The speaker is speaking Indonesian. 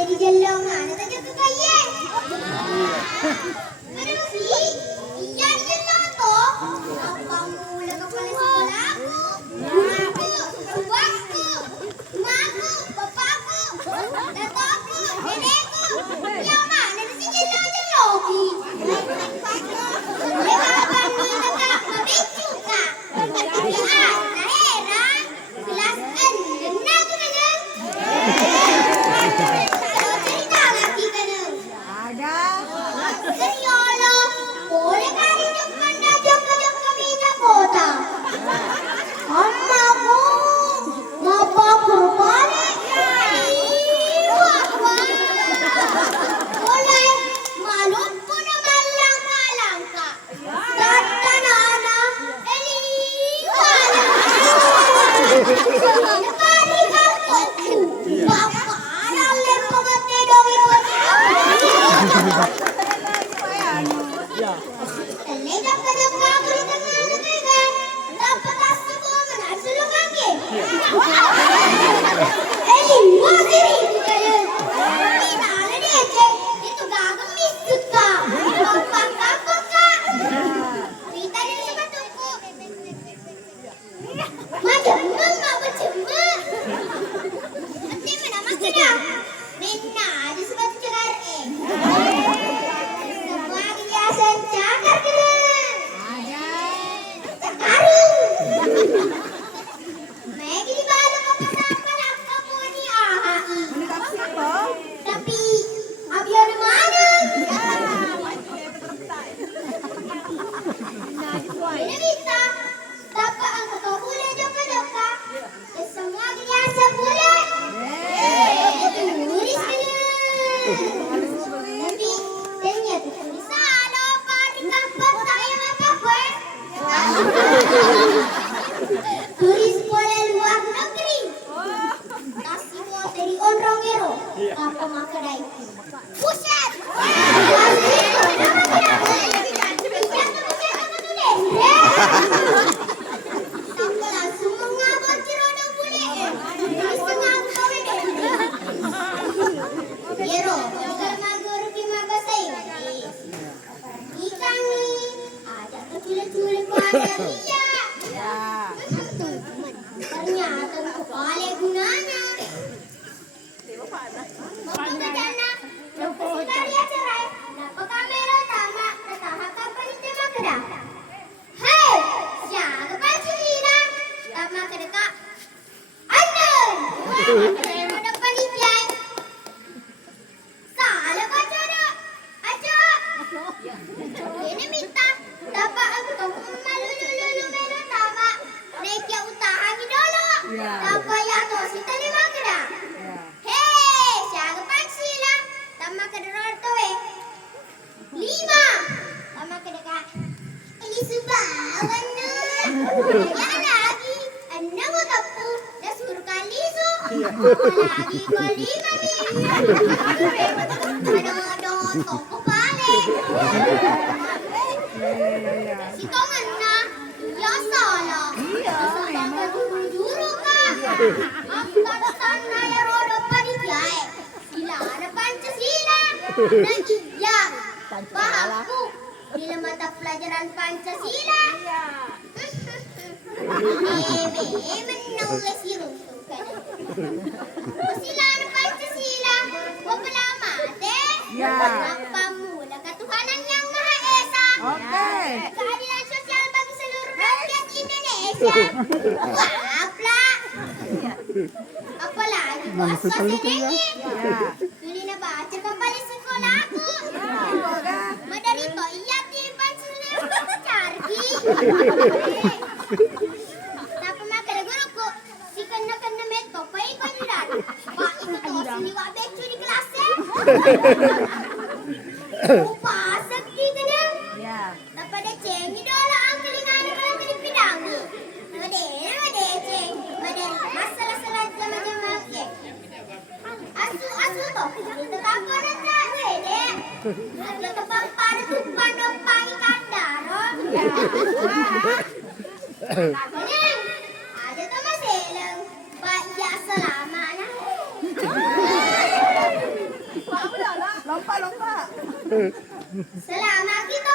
dari jelong mana saja ke kaya. Mana sih? Iya di jelong toh. Apa mula kepala sekolah aku? Aku, buahku, maku, bapakku, dataku, nenekku. Yang mana di jelong-jelogi? Lebakan ni kakak mabicu kak. Ya, tak heran. Kelas N, benar tu mana? Kalau cerita lagi kena. Seriolo, boleh kali depan dah jangka-jangka minta kota. Amaku, ngapa berbalik? Wah, boleh malu pun malangka-langka. Tata nana, Nekari kampungku, bapak ada pengerti dong itu. Telega kerja beri tangan negara, dapat kasih komen hasil kaki. Masih itu kalian. Ini ada dia cek, itu gagal misut kak. Apa kak? Kita di sepatuku. Macam mana bercuma? Nanti mana makan dah? Mana ada sebab cakar semua hiasan cakar kena. Cakaring. Mereka di bawah apa langkah pun ni AHI. Tapi abi ada mana? Ini bisa. Dapat angka kau boleh joka-joka. Semua biasa boleh. Tulis kena. Tapi ternyata tulis ada apa di kampung saya apa pun. Tulis boleh luar negeri. Kasih mau dari orang ero. Apa makedai? Pusat. Langsung mengabot ceroda boleh. Setengah kau Yero, kalau magur di magasay. Ikan ni ada kecil-kecil kuasa dia. Ternyata kepala gunanya. Makanya sebaria cerai. Dapat kamera utama. Tetap kapan itu makedah. Hei, siapa pancilina? Tama kedekak. Anon. Ada panitia. Salah baca dah. Aja. Ini minta. Dapat aku tahu malu mena tama. Mereka utahan dulu. Dapat ya tu si tadi makedah. Hei, siapa pancilina? Tama kedekak tu Lima. Tama kedekak. Ini subawan nu. Ya lagi. Anda mau tapu. Dah suruh kali su. Apalagi kau lima ni. Ada toko balik. Si kau mana? Ya salah. Salah juru kah? Angkat sana ya roda panitia. Sila ada Pancasila. Nah iya. Bahaku. Bila mata pelajaran Pancasila. Menulis iruntukan. Pancasila Pancasila. Wapala mate. Apa mula ketuhanan yang Maha Esa. Keadilan sosial bagi seluruh rakyat Indonesia. Wapla. Apalagi puasa senengit. Tuli na baca kembali sekolahku. Madarito iya di Pancasila cargi. Tapi makan guruku si kena meto pai kandidat. Pak itu tuh sini wa becu di kelasnya. Pasak di kena. Tapi ada cengi dola ang kelingan kalau di pidangi. Made ceng. Made masalah jama-jama ke. Asu toh. Itu kapan nak wede. Ada kepampar tuh pandopang kandaro. Neng, ada teman seleng. Pak ya selama nah. lupa. Salamat kita